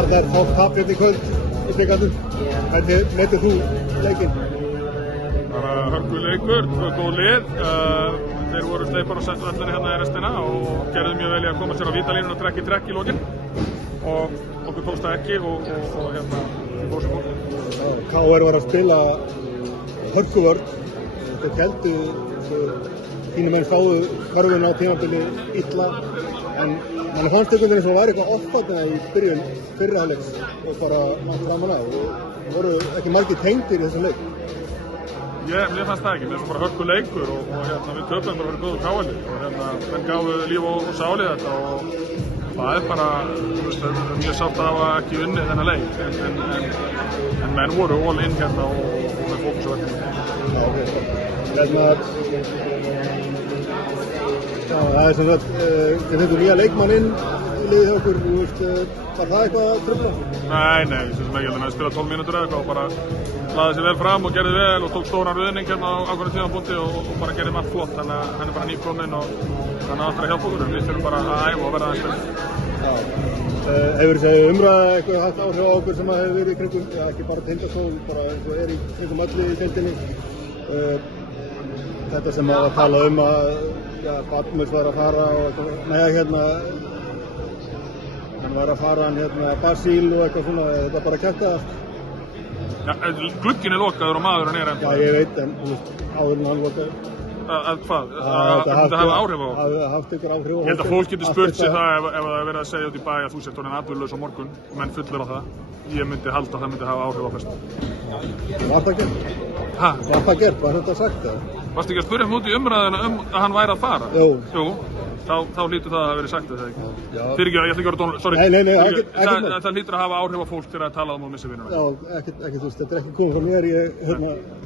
Arnar, fólk tapir í kvöld í byggarnum. Hvernig metur þú leikinn? Bara hörku leikur, góð lið. Þeir voru sleipar og settu allir hérna í restina og gerðu mjög vel í að koma sér á vítalínuna og trekk í trekk í lokin. Og okkur tókst það ekki og hérna við fórum sem fórum. KR var að spila hörkuvörn. Þeir héldu þínir menn spáðu körfuna á tímabili illa en mann fannst einhvern veginn eins og væri eitthvað off-batna í byrjun fyrri hálfleiks og bara langt framan af og voru ekki margir tengdir í þessum leik. Mér fannst það ekki, mér fannst bara hörku leikur og hérna við töpum bara fyrir góðu KR og hérna menn gáfu líf og sáli þetta og það bara, mjög sátt að hafa ekki unnið þennan leik en menn voru all in hérna og með fókus á verkefni. Já, ok. Það sem sagt, þið fengur nýja leikmann inn í liðið hjá okkur, var það eitthvað að trufla? Nei, við synsum ekki að spila 12 mínútur eða eitthvað og bara laði sér vel fram og gerði vel og tók stóran ruðning hérna á ákveðnum tímapunkti og bara gerði margt flott, þannig að hann bara nýkominn og hann aftur að hjálpa okkur, við þurfum bara að æfa og verða aðeins betur. Hefur þessi umræða eitthvað haft áhrif á okkur sem hefur verið í kringum, ekki bara Tindastól, bara eins og í kringum öllu í deildinni? Þetta sem að tala að Badmus var að fara og hann var að fara Basíl og eitthvað svona, þetta bara kjaftaðast? Já, glugginn lokaður og maðurinn ennþá. Já, ég veit, en áður en hann lokaður. Að hvað? Að þetta hafa áhrif á? Að haft ykkur áhrif á. Ég held að fólk getur spurt sig það ef það er verið að segja út í bæ að þú sért orðinn atvinnulaus á morgun og menn fullir á það. Ég myndi halda að það myndi hafa áhrif á flesta. Var það gert? Hæ? Var það gert? Var þetta sagt það? Varstu ekki að spyrja út í umræðina að hann væri að fara? Jú. Þá hlýtur það að hafa verið sagt það ekki. Já. Fyrirgefðu, ég ætla ekki að vera dónulegur, sorry. Nei, það hlýtur að hafa áhrif á fólk þegar það talað og missa vinnuna. Já, ekki þú veist, þetta er ekki komið frá mér, ég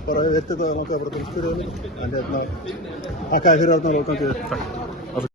bara hef þetta og langaði bara að spyrja það mér. En þakka þér fyrir Arnar og gangið þér. Takk.